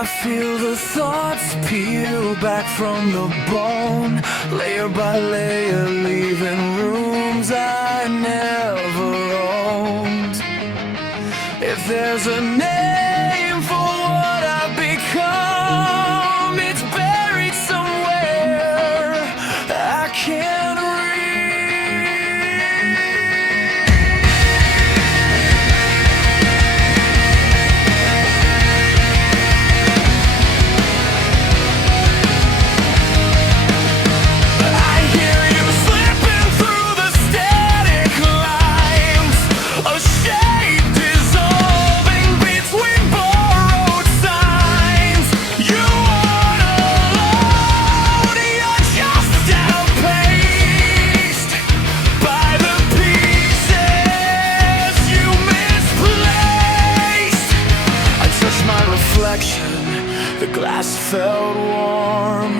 I feel the thoughts peel back from the bone, layer by layer, leaving rooms I never owned. If there's a name for what I've become, it's buried somewhere I can't reach. I hear you slipping through the static lines, a shape dissolving between borrowed signs. You aren't alone, you're just outpaced by the pieces you misplaced. I touched my reflection, the glass felt warm,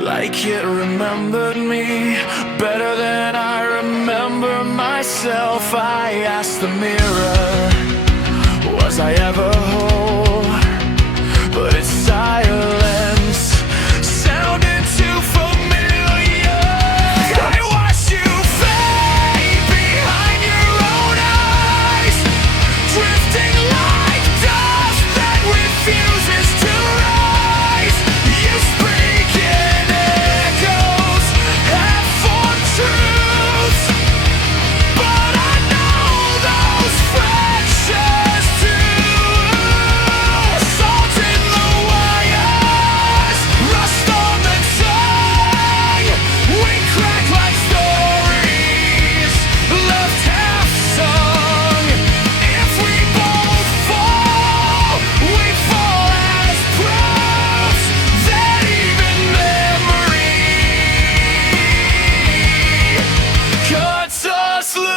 like it remembered me better than I remember myself. I asked the mirror, was I ever whole? But its silence sounded too familiar. I watched you fade behind your own eyes, drifting like dust that refuses to rise. You speak in echoes, half-formed truths, but I know those fractures too. Salt in the wires, rust on the tongue. We crack like stories left half sung. If we both fall, we fall as proofs that even memory cuts us loose.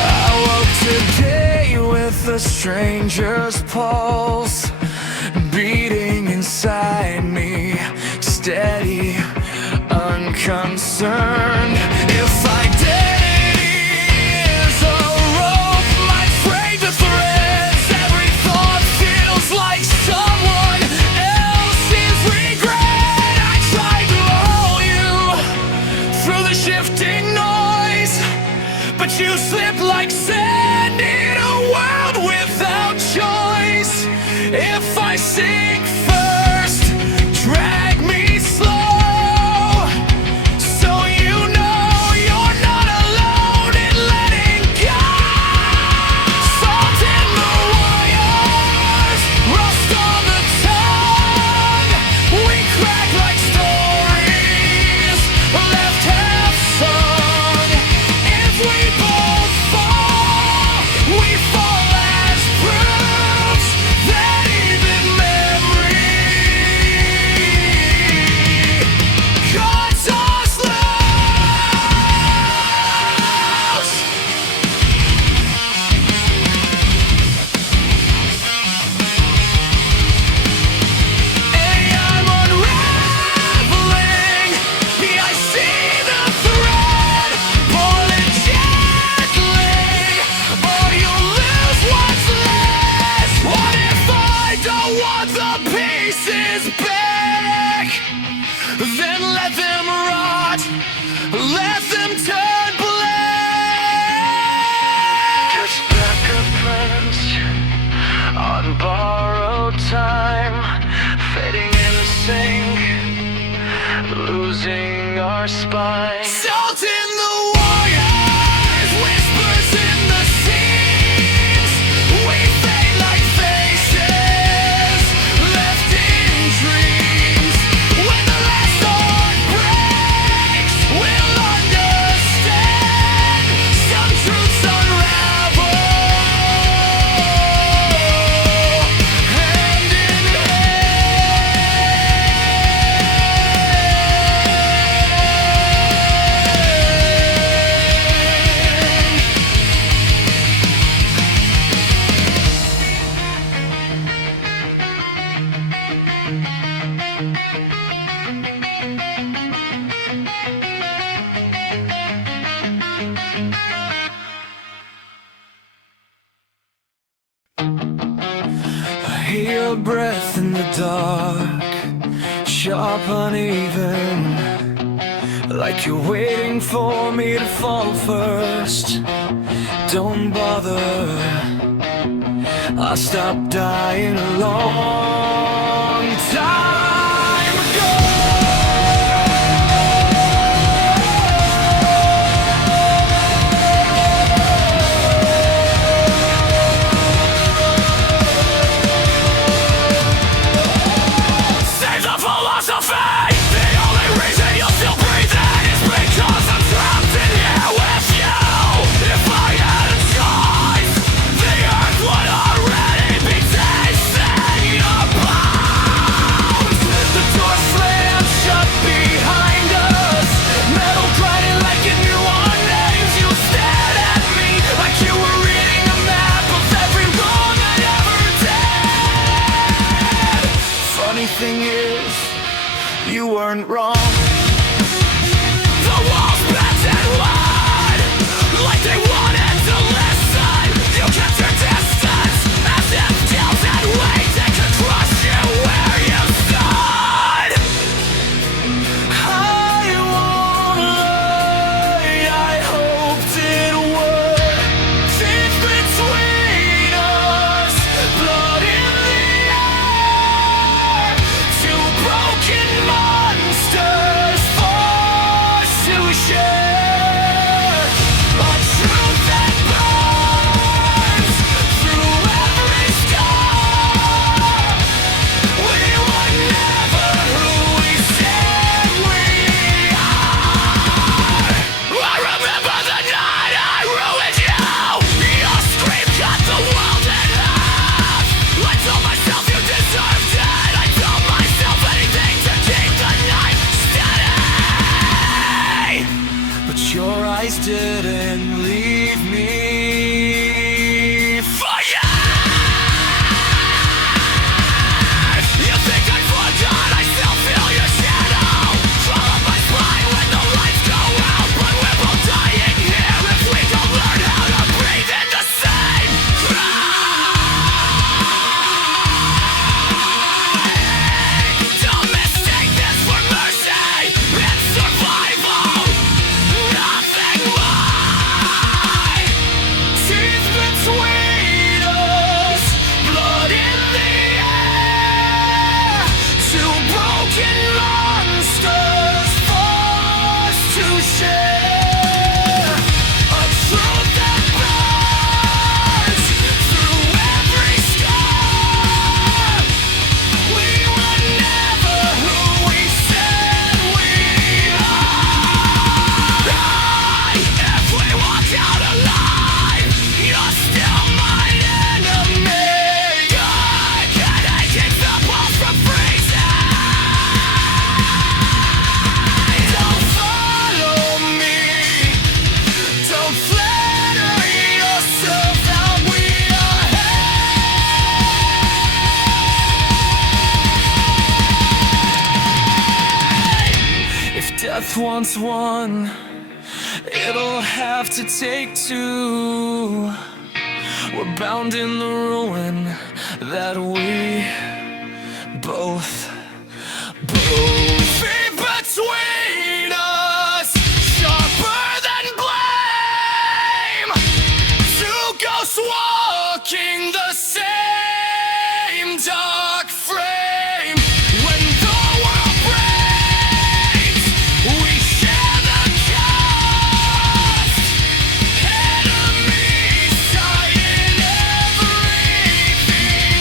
I woke today with a stranger's pulse beating inside me, steady, unconcerned. If identity is a rope, might fray the threads. Every thought feels like someone else's regret. I tried to hold you through the shifting noise, but you slipped like sand in a world without choice. If I sink first, drag me slow, so you know you're not alone in letting go. Salt in the wires, rust on the tongue. We crack like stories left half sung. If we both fall, we fall as proofs that even memory your breath in the dark, sharp, uneven, like you're waiting for me to fall first. Don't bother, I stopped dying a long time ago. Save the philosophy, the only reason you're still breathing is because I'm trapped in here with you. If I had a choice, the earth would already be tasting your bones. The door slammed shut behind us, metal grinding like you knew our names. You stared at me like you were reading a map of every wrong I ever did. Funny thing is, you weren't wrong. The walls bent and wide, like they wanted to listen. You kept your distance, as if guilt and weight they could crush you where you stood. I won't lie, I hoped it would. Teeth between us, blood in the air. Two broken monsters forced to share a truth that burns through every scar. We were never who we said we are. I remember the night I ruined you. Your scream cut the world in half. I told myself you deserved it. I told myself anything to keep the night steady. But your eyes didn't leave me for you. You think I forgot? I still feel your shadow crawl up my spine when the lights go out. But we're both dying here if we don't learn how to breathe in the same air. Don't mistake this for mercy. It's survival, nothing more. Teeth between us, blood in the air. Two broken monsters forced to share a truth that burns through every scar. We were never who we said we are. If we walk out alive, you're still my enemy. I keep the walls from freezing. Don't follow me. Don't flatter yourself that we are If death wants one, it'll have to take two. We're bound in the ruin that we both feet between us, sharper than blame. Two ghosts walking the same dark frame. When the world breaks, we share the cast. Enemies die in everything.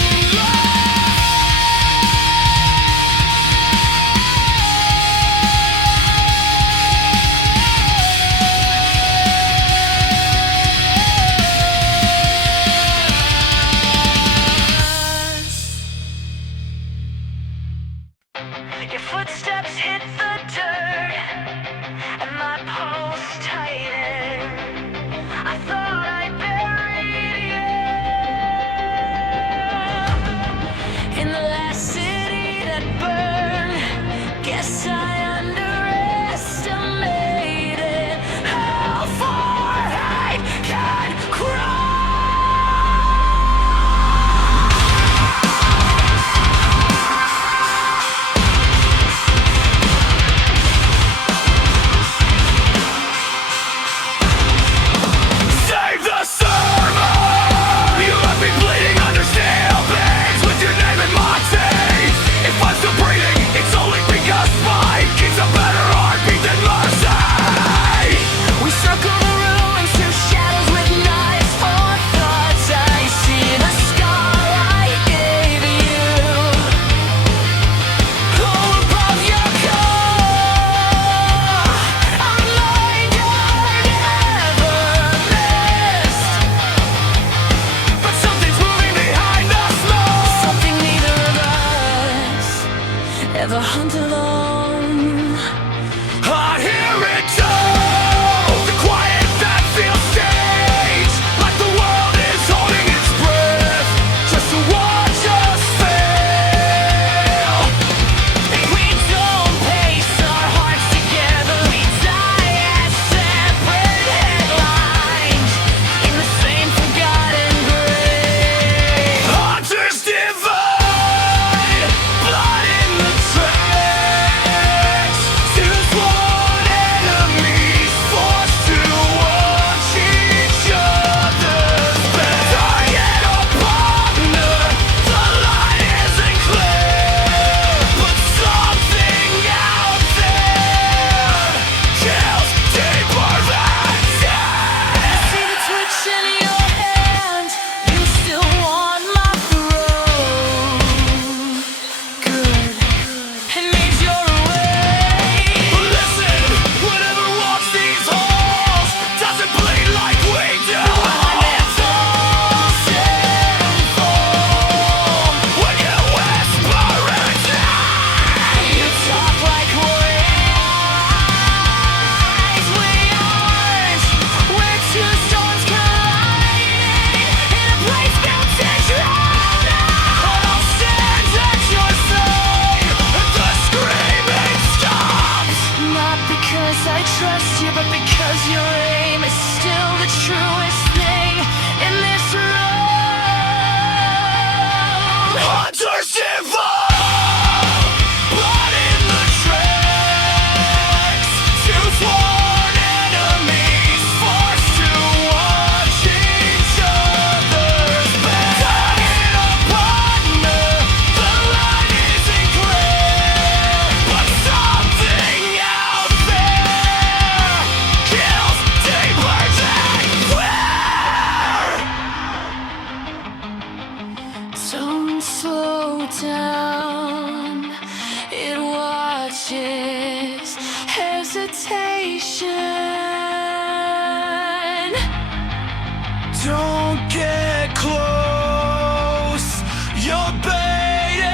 Don't get close, you're baiting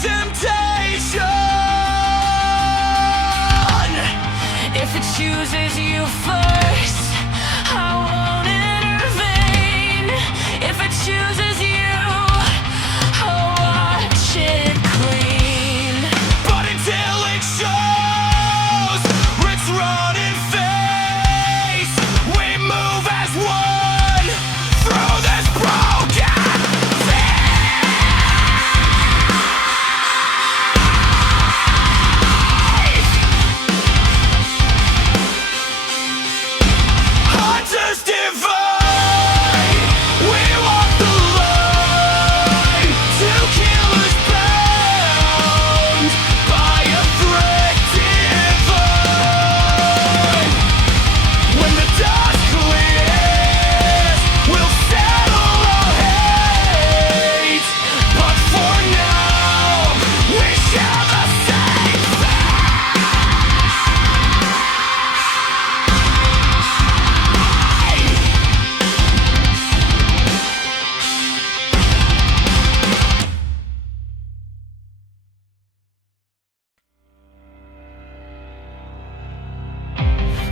temptation. If it chooses you first, I won't intervene. If it chooses you, I'll watch it clean. But until it shows its running face, we move as one through this broken hunters divine. We walk the line to killers bound by a threat divine. When the dust clears, we'll settle our hate. But for now, we share the same fate.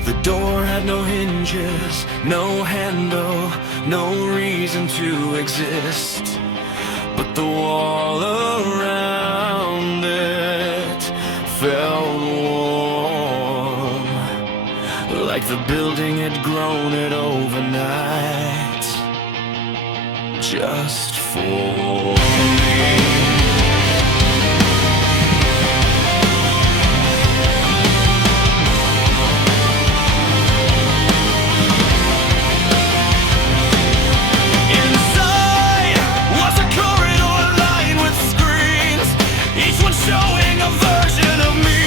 The door had no hinges, no handle, no reason to exist. But the wall around it felt warm, like the building had grown it overnight, just for me. Inside was a corridor lined with screens, each one showing a version of me.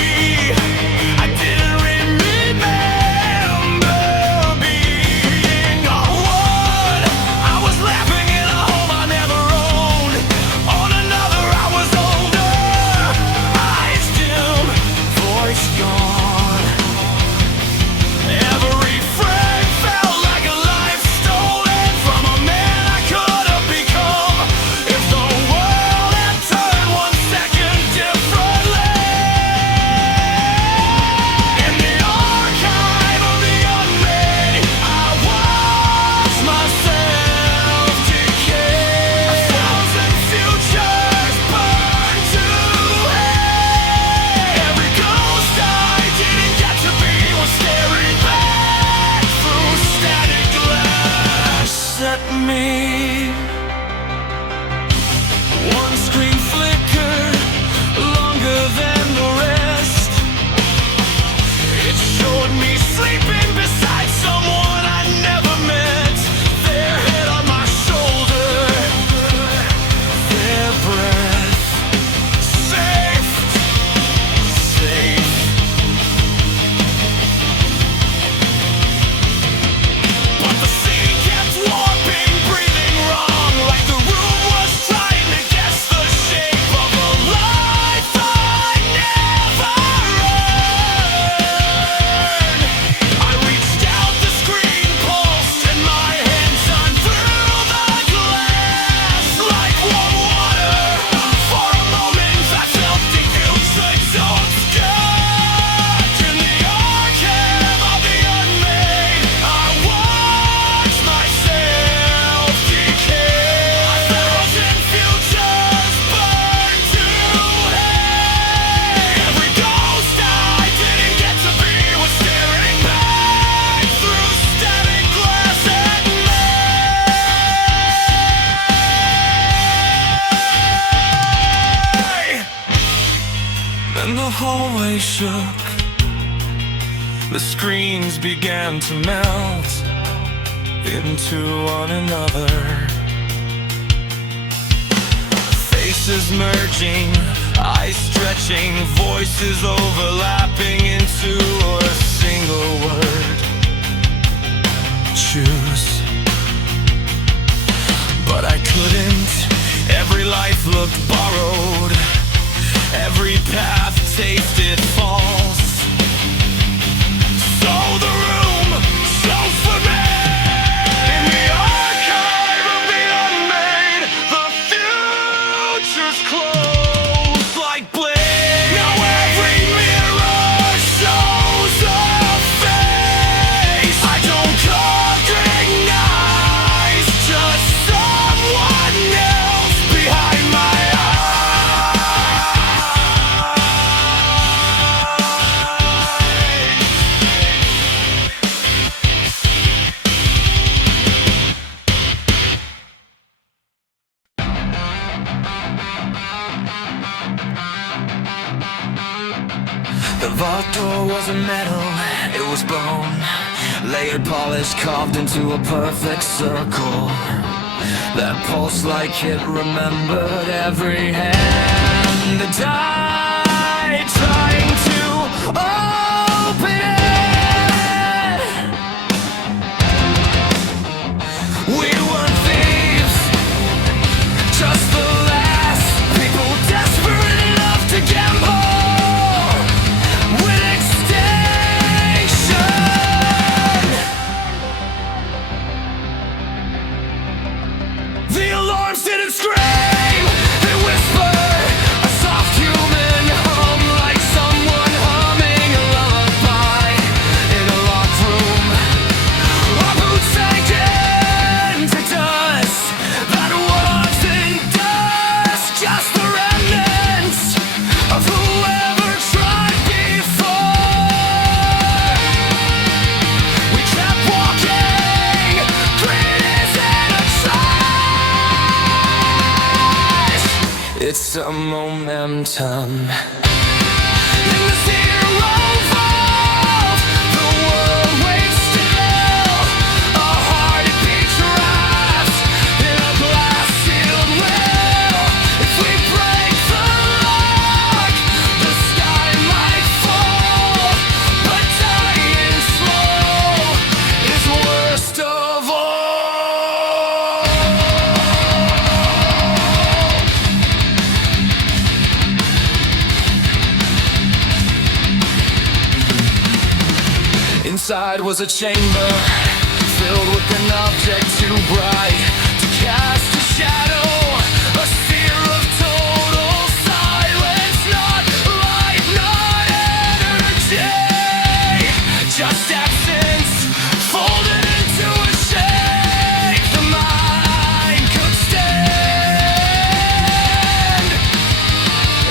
I didn't remember being one. I was laughing in a home I never owned. On another I was older, eyes dim, voice gone. Every frame felt like a life stolen from a man I could have become if the world had turned 1 second differently. In the archive of the unmade, I watch myself decay. 1,000 futures burn to hay. Every ghost I didn't get to be was staring back through static glass at me. One screen flickered longer than the rest. It showed me sleeping beside someone I never met. Their head on my shoulder, their breath safe, safe. But the scene kept warping, breathing wrong, like the room was trying to guess the shape of a life I never earned. I reached out, the screen pulsed, and my hand shone through the glass like warm water. For a moment I felt the future don't scared. In the archive of the unmade, I watched myself decay. 1,000 futures burn to hay. Every ghost I didn't get to be was staring back through static glass at me. Then the hallway shook, the screens began to melt into one another. Faces merging, eyes stretching, voices overlapping into a single word. Choose. But I couldn't. Every life looked borrowed. Every path tasted false. So the room chose for me. Door wasn't metal, it was bone. Layered polish carved into a perfect circle. That pulse like it remembered every hand that died trying to open it. We weren't thieves, just the last people desperate enough to gamble with extinction. The alarms didn't scream, they whispered, a soft human hum like someone humming a lullaby in a locked room. Our boots sank into dust that wasn't dust, just the remnants of whoever tried before. We kept walking, grit is in a trash. It's a momentum. In the zero vault, the world waits still. A heartbeat trapped in a glass-sealed will. If we break the lock, the sky might fall. But dying slow is worst of all. Inside was a chamber filled with an object too bright to cast a shadow, a sphere of total silence, not light, not energy, just absence folded into a shape the mind could stand.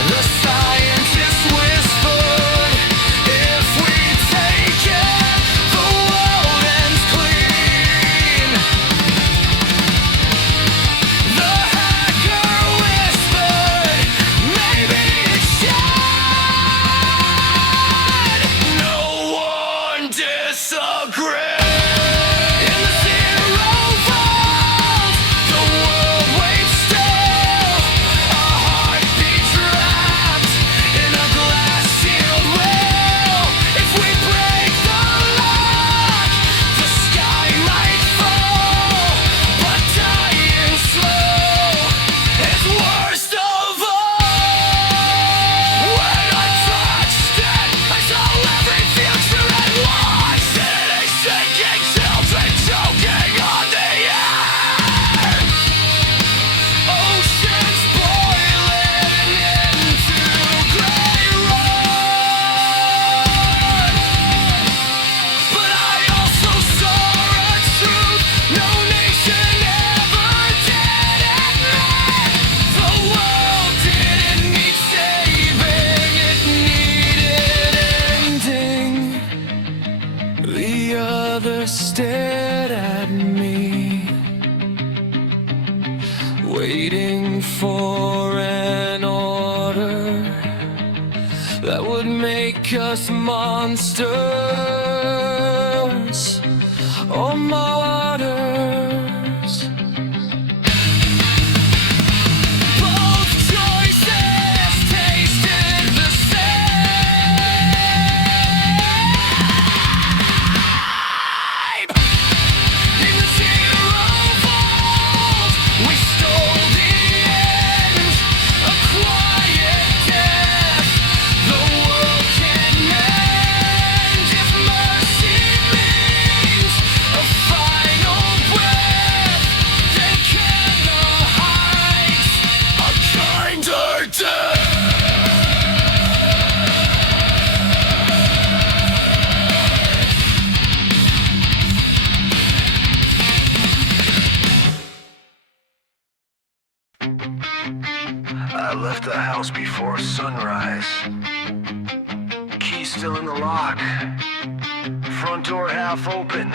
The scientist whispered, if we take it, the world ends clean. The hacker whispered, maybe it should. No one disagreed. In the zero vault, the world waits still. A heartbeat trapped in a glass-sealed will. If we break the lock, the sky might fall. But dying slow is worst of all. When I touched it, I saw every future at once. City sinking, children choking on the air. Oceans boiling into gray road. But I also saw a truth no nation ever did admit. The world didn't need saving, it needed ending. The other stared at me, waiting for an order that would make us monsters or martyrs. Both choices tasted the same. In the zero vault, we stole the end, a quiet death. The world can mend if mercy means a final breath. Then can the heights a kinder death. I left the house before sunrise. Key still in the lock. Front door half open,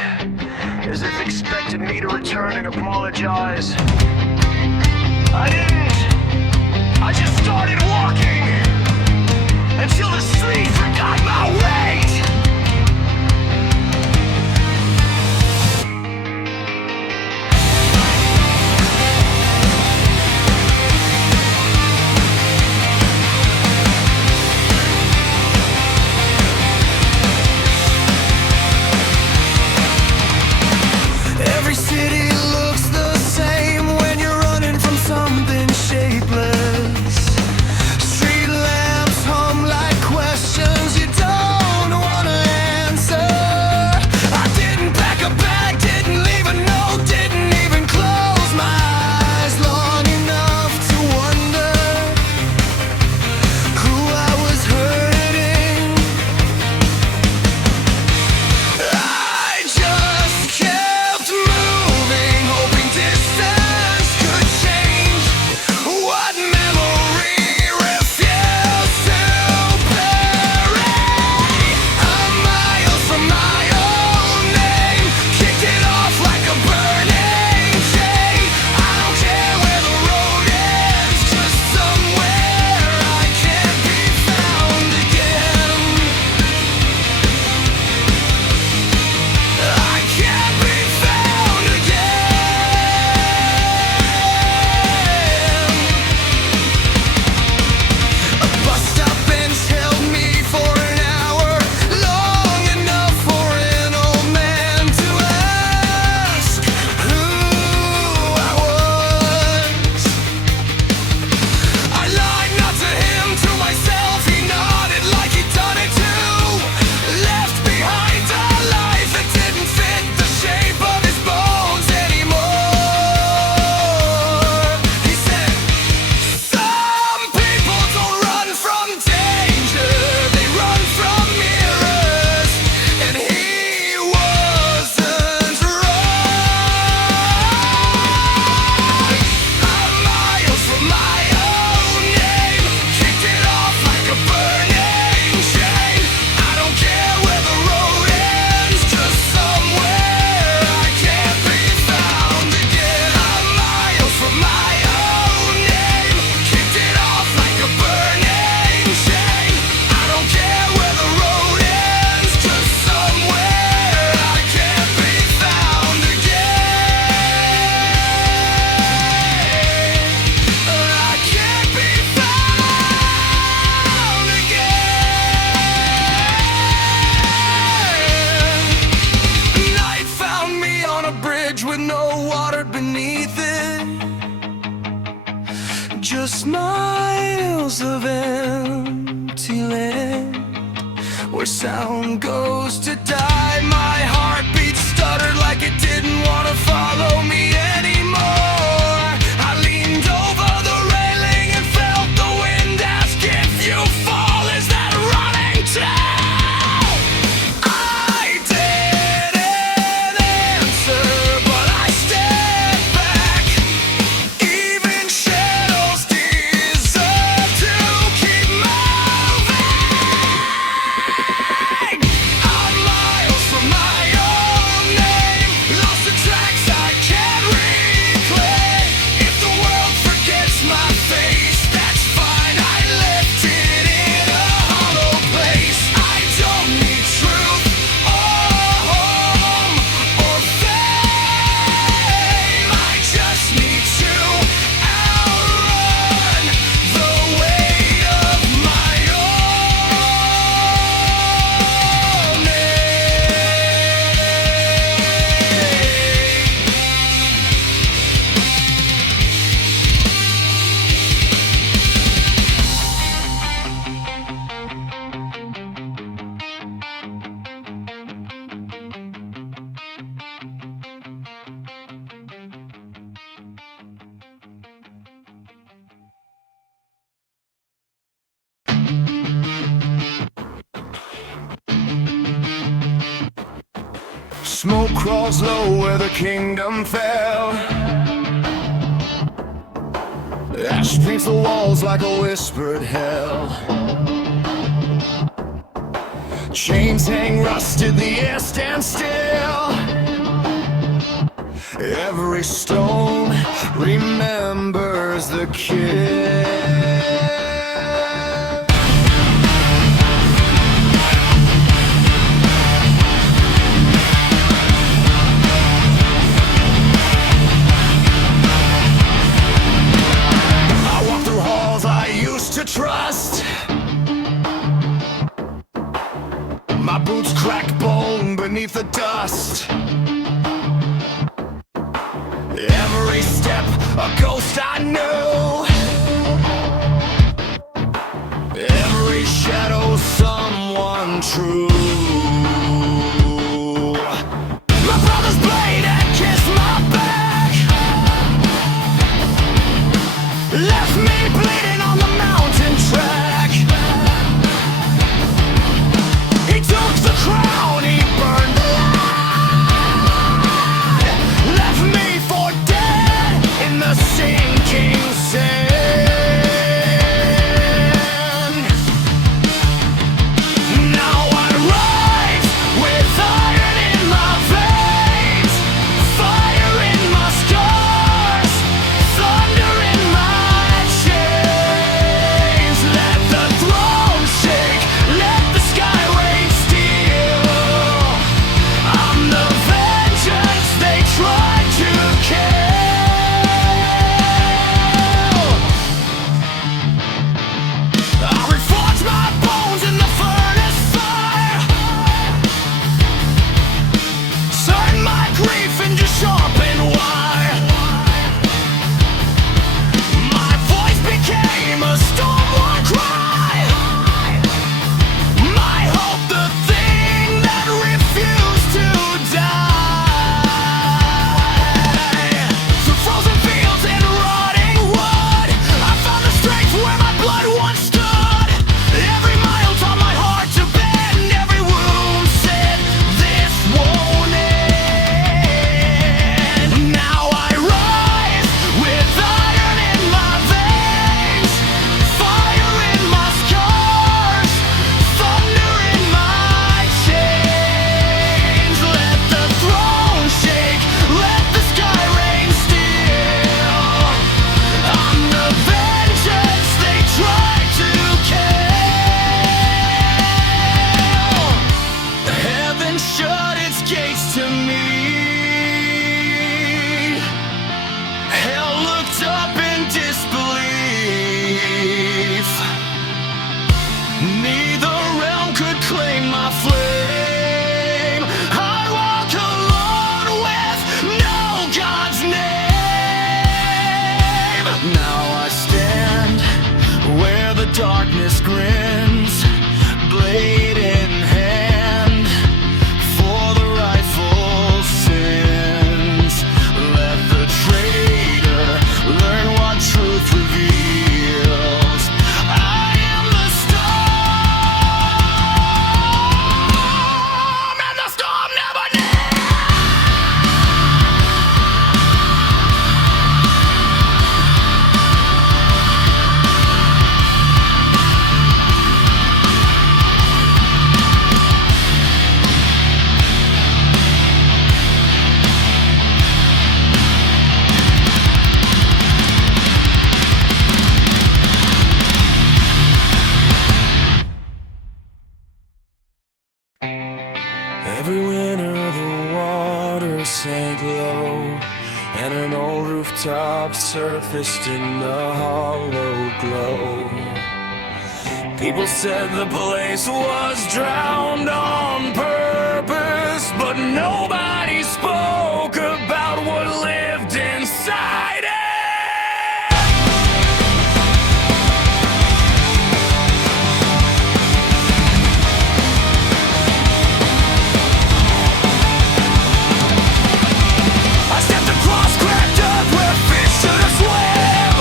as if expecting me to return and apologize. I didn't. I just started walking. until the street forgot my weight. Every city looks the same when you're running from something shapeless. Street lamps hum like questions you don't wanna answer. I didn't pack a bag, didn't leave a note, didn't even close my eyes long enough to wonder who I was hurting. I just kept moving, hoping distance could change what memory refused to bury. I'm miles from my own name, kicked it off like a burning chain. I don't care where the road ends, just somewhere I can't be found again. I can't be found again. A bus stop bench held me for an hour, long enough for an old man to ask who I was. I lied not to him, to myself. He nodded like he'd done it too. Left behind a life that didn't fit the shape of his bones anymore. He said, some people don't run from danger, they run from mirrors. And he wasn't wrong. I'm miles from my own name, kicked it off like a burning chain. I don't care where the road ends, just somewhere I can't be found again. I'm miles from my own name, kicked it off like a burning chain. I don't care where the road ends, just somewhere I can't be found again. I can't be found again. Night found me on a bridge with no water beneath it, just miles of empty land where sound goes to die. My heartbeat stuttered like it didn't want to follow me anymore. I leaned over the railing and felt the wind ask if you fall. Is that running too? I didn't answer, but I stepped back. Even shadows deserve to keep moving. I'm miles from my own name, lost the tracks I can't reclaim. If the world forgets my face, that's fine. I left it in a hollow place. I don't need truth or home or fame. I just need to outrun the weight of my own Smoke crawls low where the kingdom fell. Ash paints the walls like a whispered hell. Chains hang rusted, the air stands still. Every stone remembers the kill. a ghost I knew. Every shadow, someone true. My brother's blade had kissed my back, left me bleeding on the mountain track. He took the crown, he burned the light, left me for dead in the sinking sand. Now I rise with iron in my veins, fire in my scars, thunder in my chains. Let the throne shake, let the sky rain steel. I'm the vengeance they tried to kill. I reforge my bones in the furnace fire, turn my grief into sharpened wire. My voice became a storm cry, my hope the thing that refused to die. Through frozen fields and rotting wood, I found the strength where my blood once stood. Every mile taught my heart to bend, every wound said, this won't end. Now I rise with iron in my veins, fire in my scars, thunder in my chains. Let the throne shake, let the sky rain steel. I'm the vengeance they tried to kill. Heaven shut its gates to me, hell looked up in disbelief. Neither realm could claim my flame. I walk alone with no God's name. Now I stand where the darkness grins, blade in hand, for the rightful sins. Let the traitor learn what truth reveals. I am the storm, and the storm never knew. Every winter the water sank low, and an old rooftop surfaced in a hollow glow. People said the place was drowned on purpose, but nobody spoke about what lived inside it. I stepped across cracked earth where fish should have swam,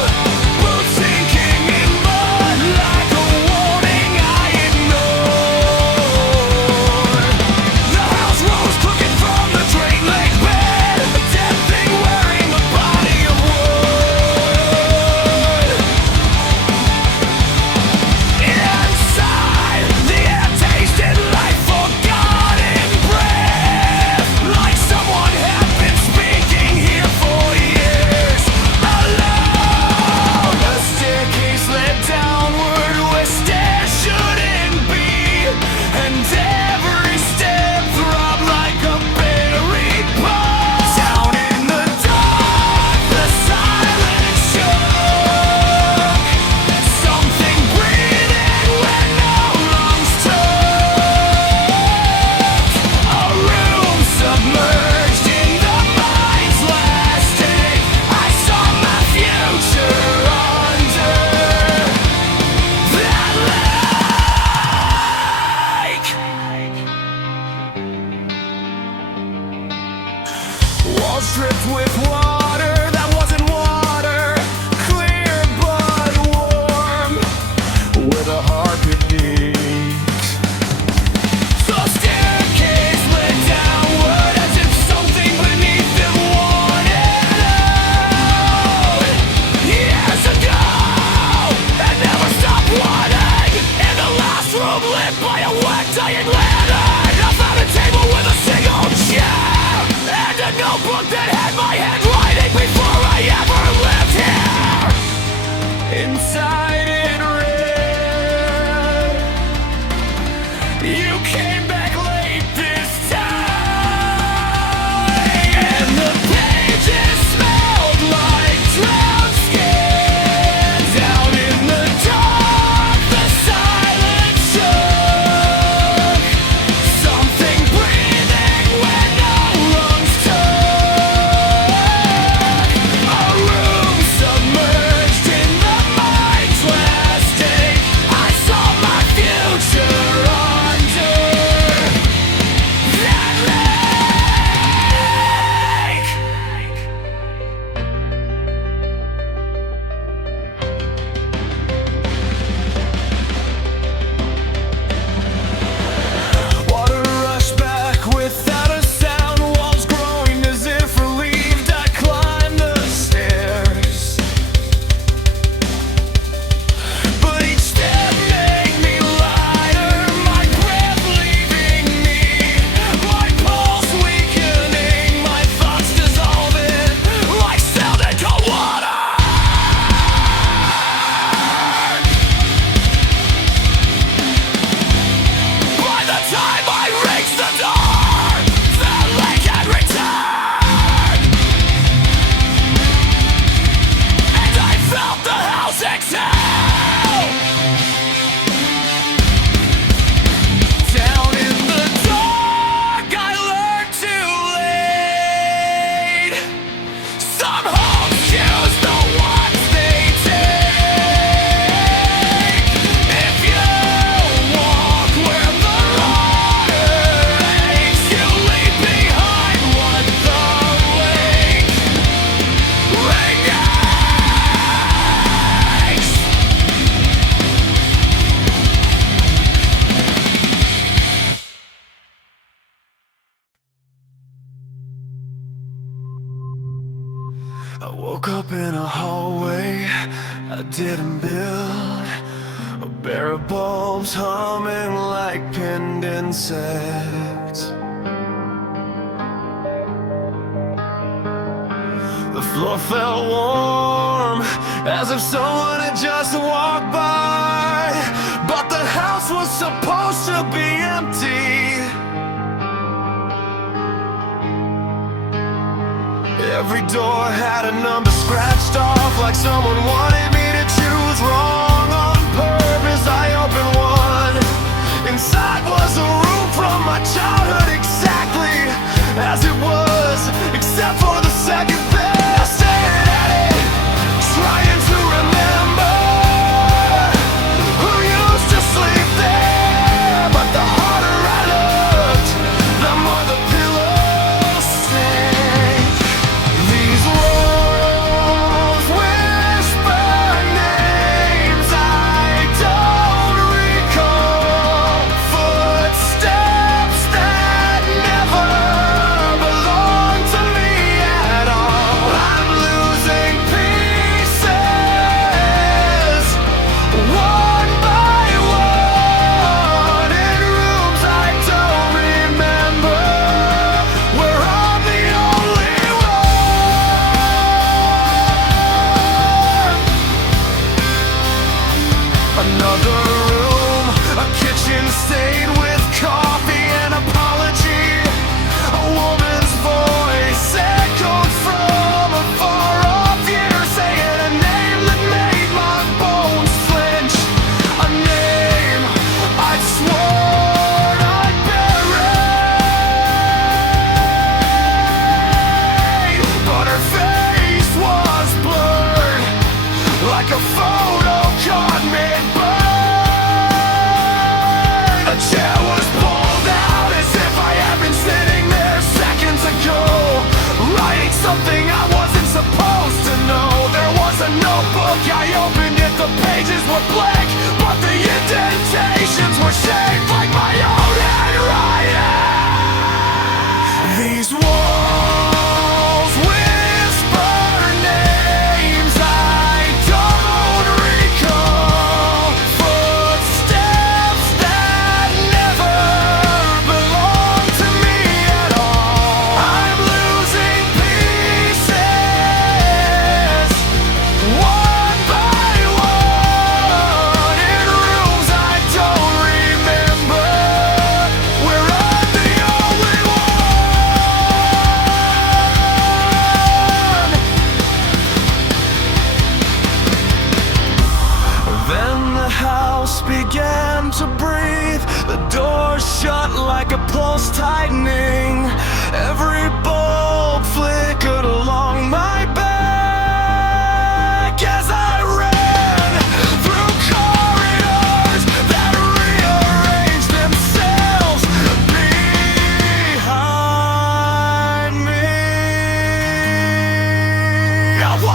boots sinking in mud like a warning I ignored. The house rose cooking from the drain lake my handwriting before I ever lived here. Inside in red, you came back late this time, and the pages smelled like drowned skin. Down in the dark, the silence shook. Something breathing when no lungs took. A room submerged in the mind's last day. I saw my future under that lake. Water rushed back without a sound. Walls groaned as if relieved. I climbed the stairs, but each step made me lighter. My breath leaving me, my pulse weakening, my thoughts dissolving like salted cold water. By the time I reached the door, the lake had returned, and I felt the house exhale. Down in the dark, I learned too late. Some homes choose the ones they take. If you walk where the water aches, you leave behind what the lake regains. I woke up in a hallway I didn't build, a pair of bulbs humming like pinned insects. The floor felt warm, as if someone had just walked by, but the house was supposed to be empty. Every door had a number scratched off, like someone wanted me to choose wrong on purpose. I opened one. Inside was a room from my childhood, exactly as it was, except for the second bed. I stared at it, trying to remember who used to sleep there. But the harder I looked, the more the pillows sank. These walls whisper names I don't recall, footsteps that never belonged to me at all. I'm losing pieces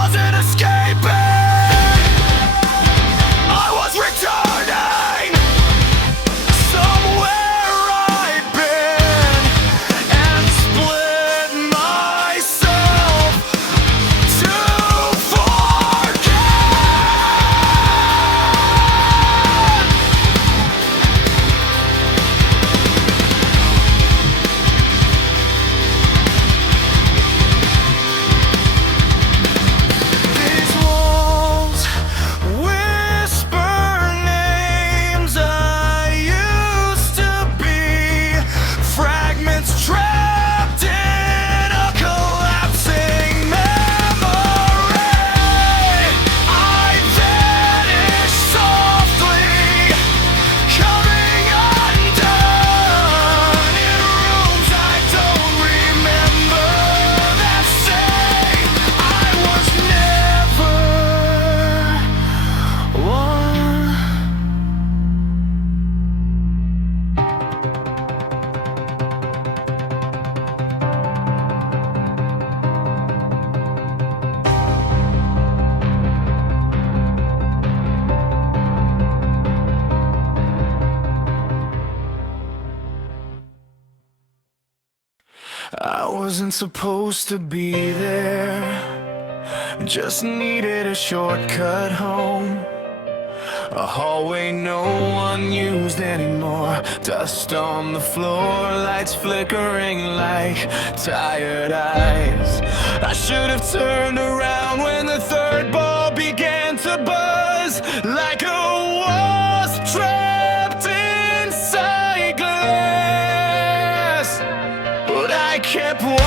wasn't escaping. I was returning somewhere I'd been and split myself to forget. These walls whisper names I used to be, fragments trapped in a collapsing memory. I vanish softly, coming undone in rooms I don't remember that say I was never one. I wasn't supposed to be there, just needed a shortcut home. A hallway no one used anymore, dust on the floor, lights flickering like tired eyes. I should have turned around when the third ball began to buzz, like a wasp trapped inside glass. But I kept walking.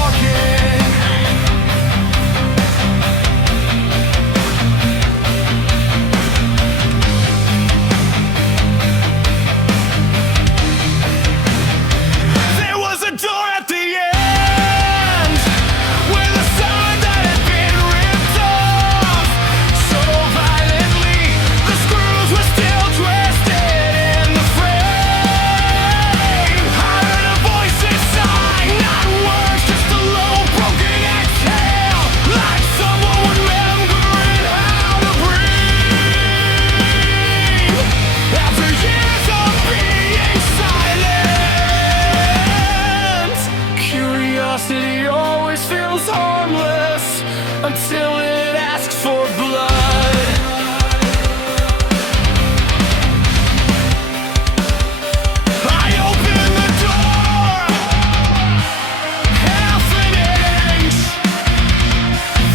There was a door at the end with a sign that had been ripped off so violently. The screws were still twisted in the frame. I heard a voice inside, not words, just a low broken exhale, like someone remembering how to breathe after years of being silent. Curiosity always feels harmless until it asks for blood. I opened the door half an inch.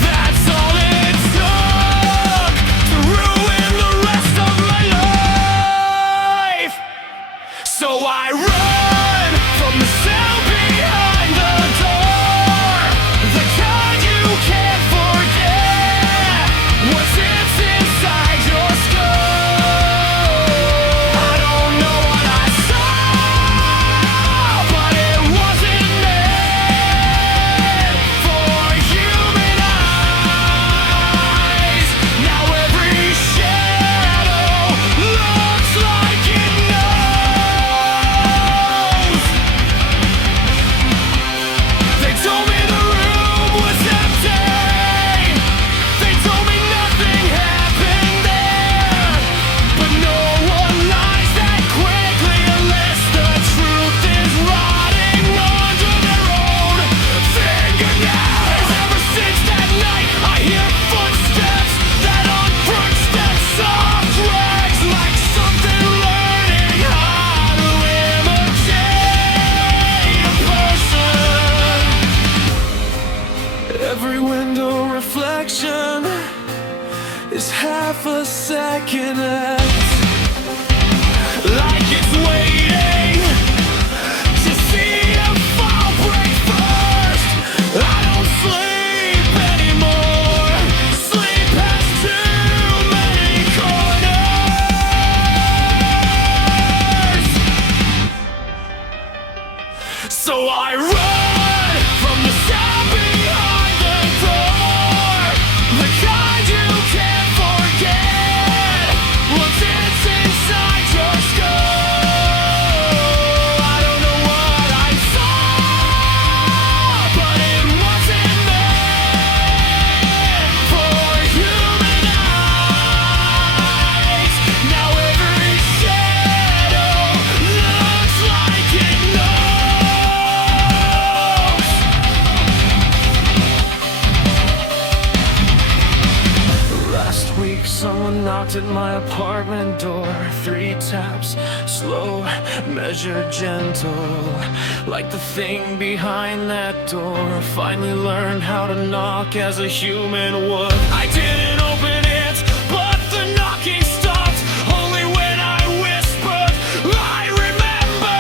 That's all it took to ruin the rest of my life. So I run from the sound behind the door, the kind you can't forget what sits inside your skull. I don't know what I saw, but it wasn't meant for human eyes. Now every shadow looks like it knows. They told me the room was empty. They told me nothing happened there. But no one lies that quickly unless the truth is rotting under their own fingernails. Ever since that night, I hear footsteps, that unbroken steps of drags, like something learning how to imitate a person. Every window reflection is half a second act, like it's waiting to see if I'll break first. I don't sleep anymore. Sleep has too many corners. So I run from the sound behind the door, the kind you can't forget. What's in Someone knocked at my apartment door. 3 taps, slow, measured, gentle. Like the thing behind that door. Finally learned how to knock as a human would. I didn't open it, but the knocking stopped. Only when I whispered, I remember.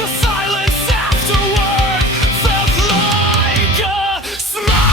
The silence afterward felt like a smile.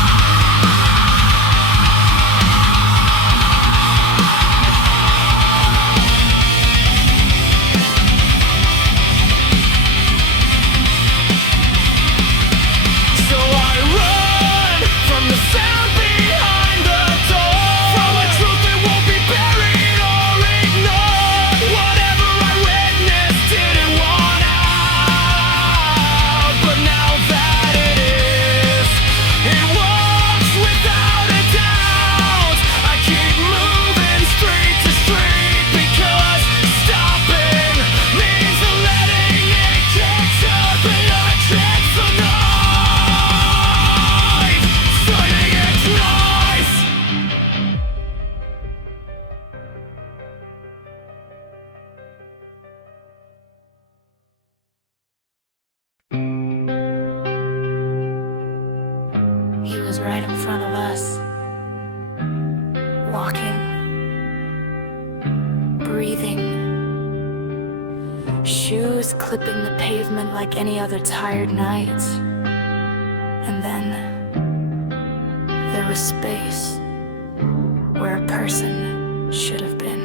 He was right in front of us, walking, breathing, shoes clipping the pavement like any other tired night. And then there was space where a person should have been.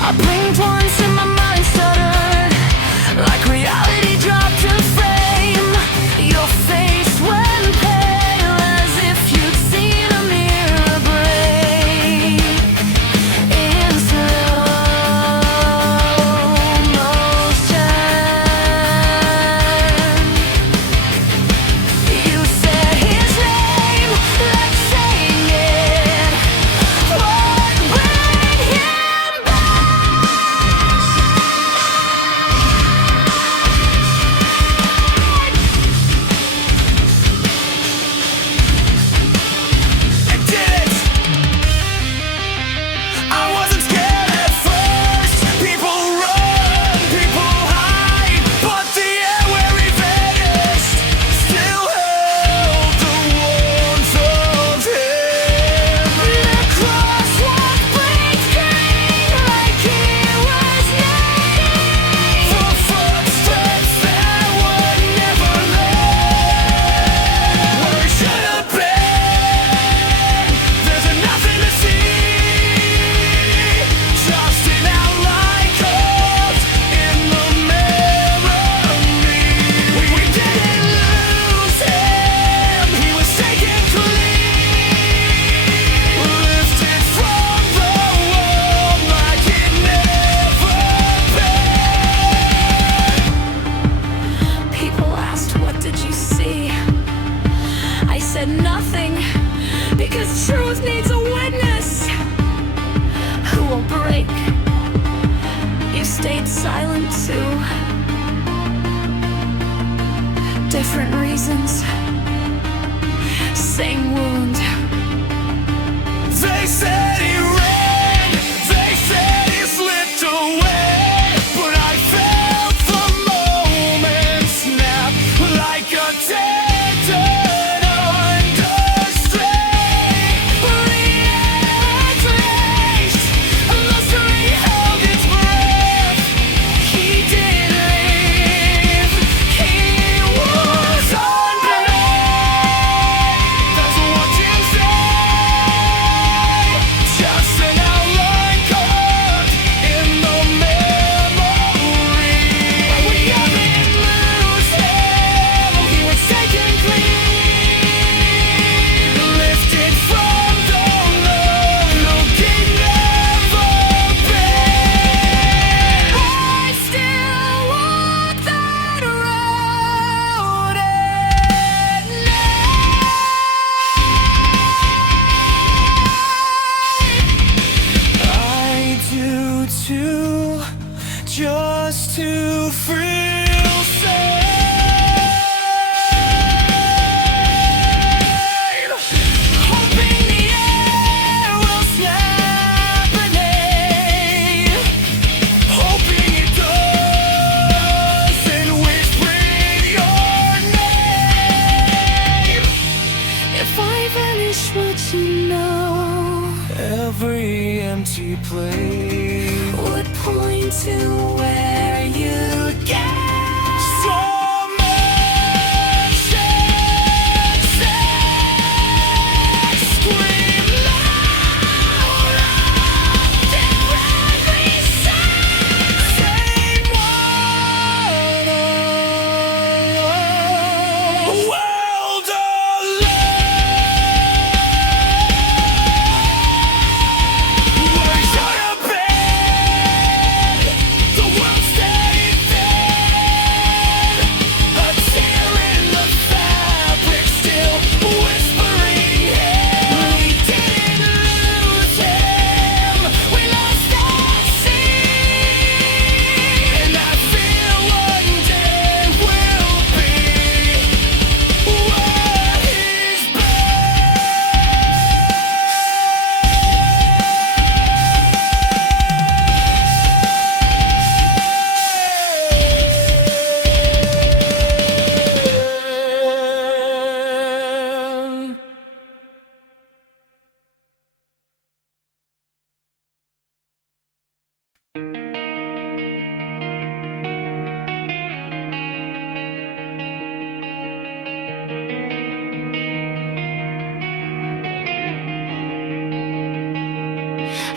I blinked once and my mind stuttered, like reality dropped to frame. Your face went pale as if you'd seen a mirror break in slow motion. You said his name like saying it would bring him back. Nothing, because truth needs a witness who will break. You stayed silent too. Different reasons, same wound. They said he ran, they said he slipped away, but I felt the moment snap like a tendon. What you If I vanish, would you know? Every empty place Would point to where you go.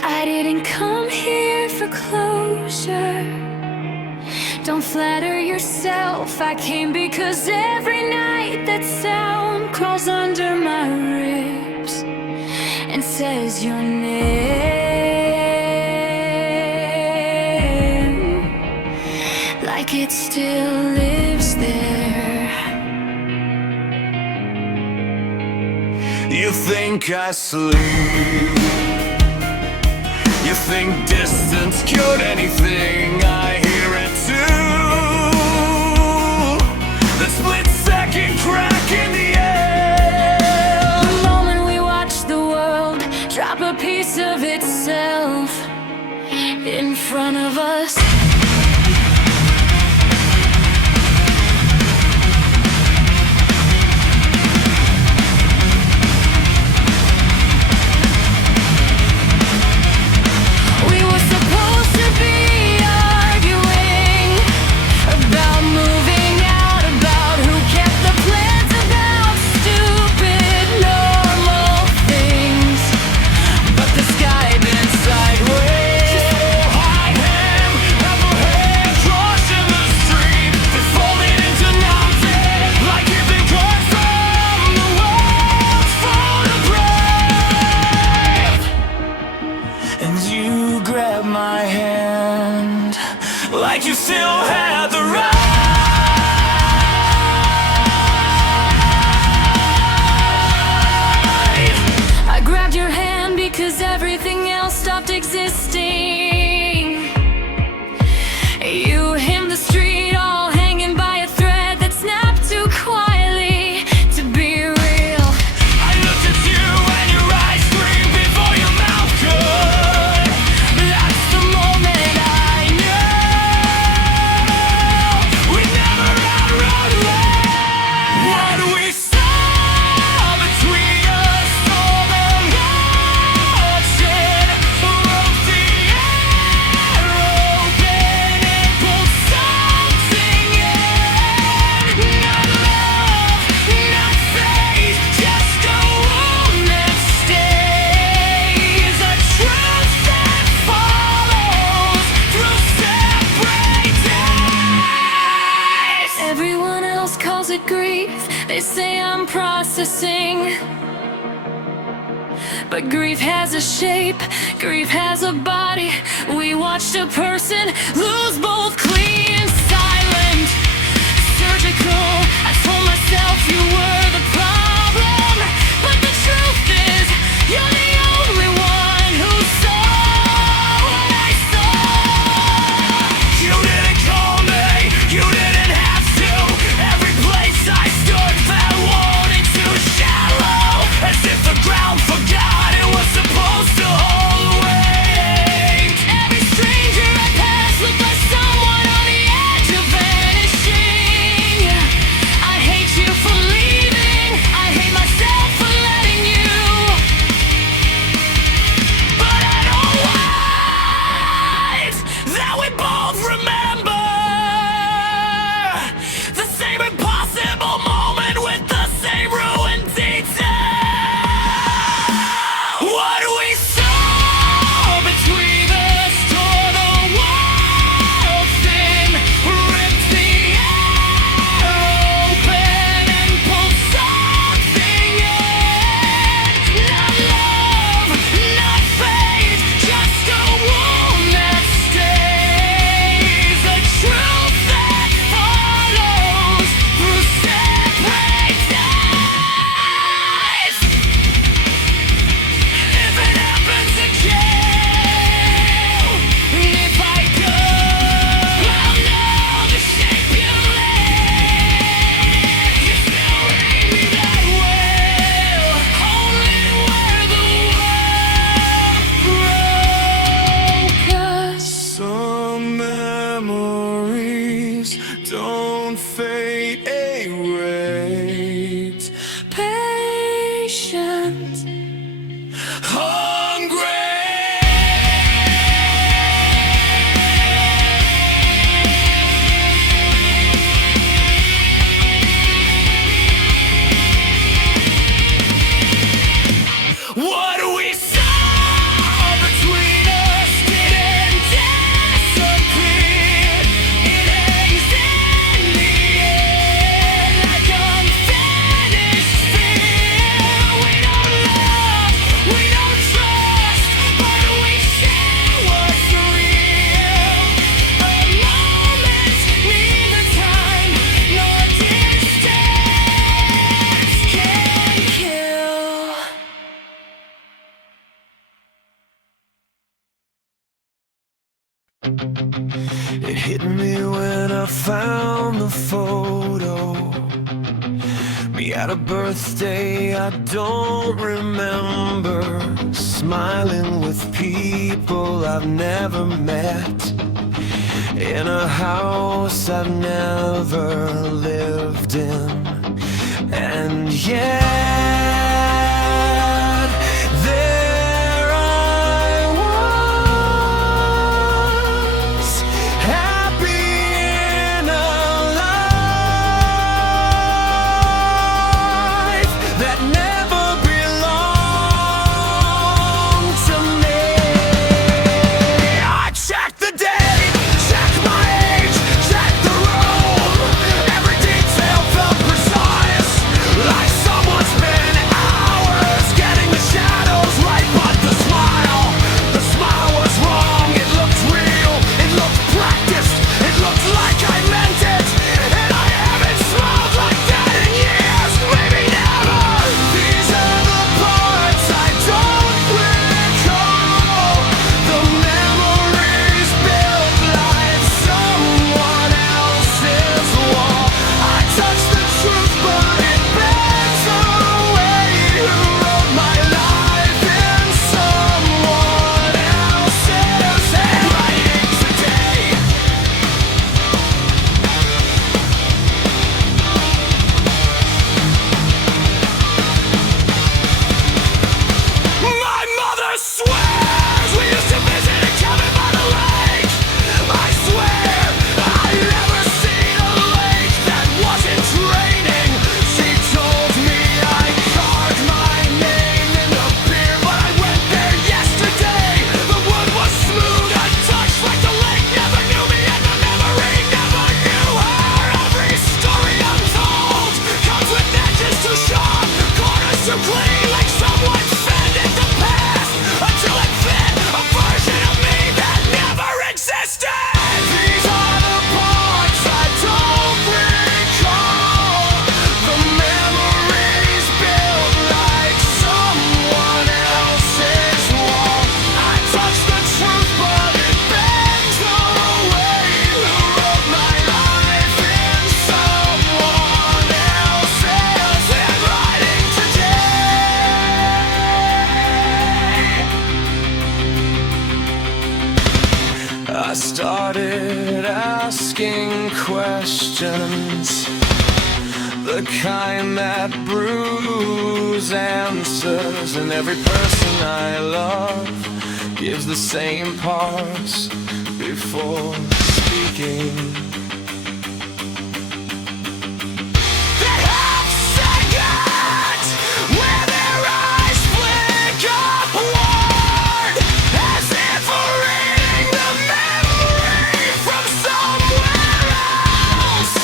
I didn't come here for closure. Don't flatter yourself. I came because every night that sound crawls under my ribs and says your name, like it still lives there. You think I sleep? You think distance cured anything? I hear it too. The split-second crack in the air. The moment we watch the world drop a piece of itself in front of us. Like you still had the right. I grabbed your hand because everything else stopped existing. You hemmed the street, all hanging by a thread that snapped too quietly to be real. I looked at you and your eyes screamed before your mouth could. That's the moment I knew we never outrun love. What we saw between us, storm and ocean, broke the air open and pulled something in. Not love, not fate, just a wound that stays. A truth that follows through separate days. Everyone else calls it grief. They say I'm processing. But grief has a shape, grief has a body. We watched a person lose both clean and silent. Surgical, I told myself you were the problem. But the truth is, you're the only one who saw what I saw. You didn't call me, you didn't have to. Every place I stood felt wanting too shallow. As if the ground forgot it was supposed to hold weight. Every stranger I passed looked like someone on the edge of vanishing. I hate you for leaving patient, hungry. What we saw between us didn't disappear. It hangs in the air like unfinished fear. We don't love, we don't trust, but we share what's real. A moment, neither time nor distance can kill. It hit me when I found the photo. Me at a birthday I don't remember. Smiling with people I've never met. In a house I've never lived in. And yet there I was, happy in a life that never belonged to me. I checked the date, checked my age, checked the room. Every detail felt precise, like someone spent hours getting the shadows right. But the smile was wrong. It looked real, it looked practiced, it looked like I meant it. And I haven't smiled like that in years, maybe never. These are the parts I don't recall. The memories built like someone else's wall. I touch the truth, but it bends away. Who wrote my life in someone else's handwriting today? My mother swears we used to visit a cabin by the lake. I swear I never seen a lake that wasn't draining. She told me I carved my name in the beer, but I went there yesterday. The wood was smooth, untouched, like the lake never knew me, and the memory never knew her. Every story untold comes with edges too sharp, corners too clean, like someone fended the past until it fit a version of me that never existed. These are the parts I don't recall. The memories built like someone else's wall. I touch the truth, but it bends away. Who wrote my life in someone else's handwriting today? I started asking questions, the kind that bruise answers, and every person I love gives the same pause before speaking. They have seconds where their eyes flick upward, as if reading the memory from somewhere else,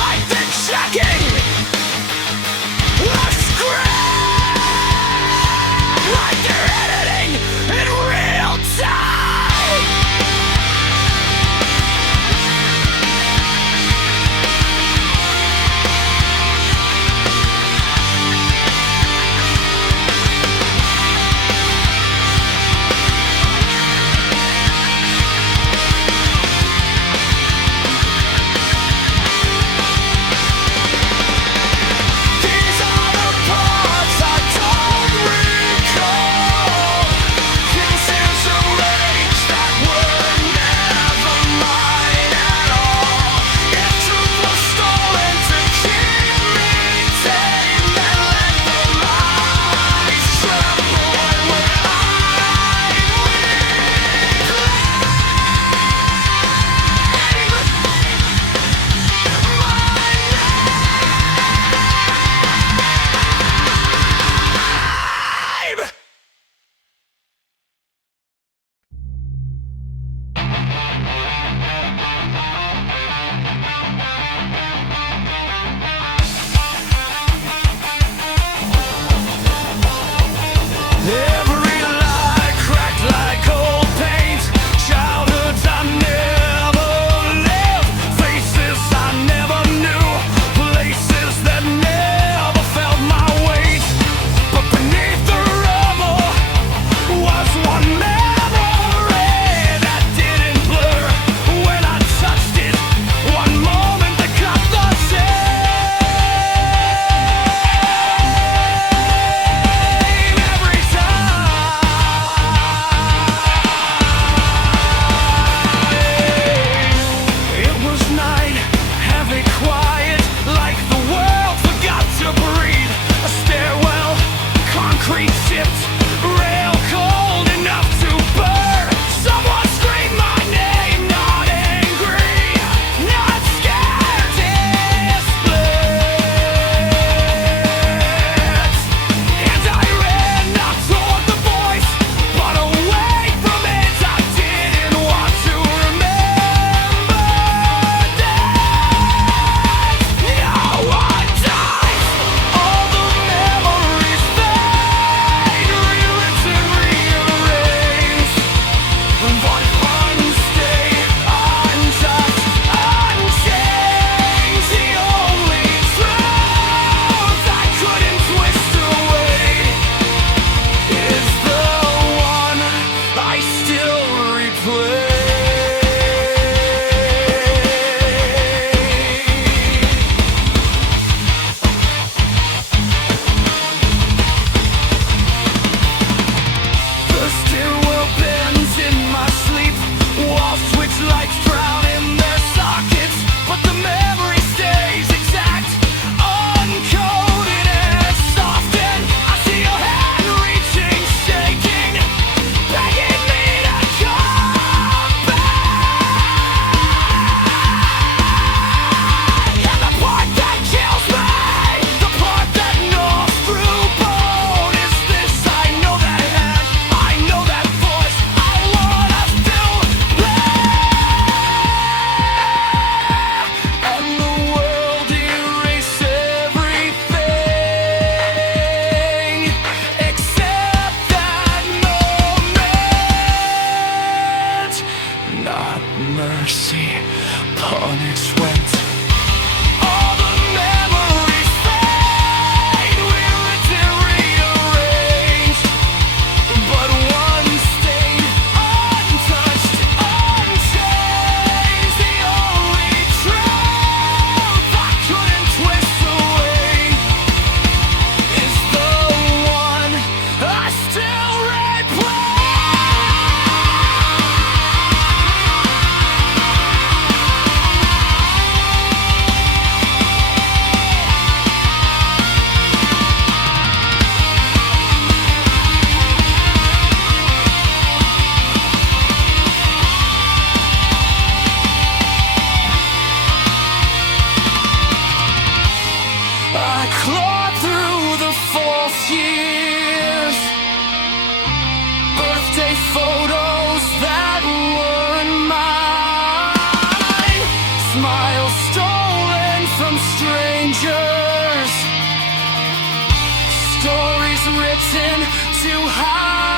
like they're checking a script, like they're editing in real time. written to hide.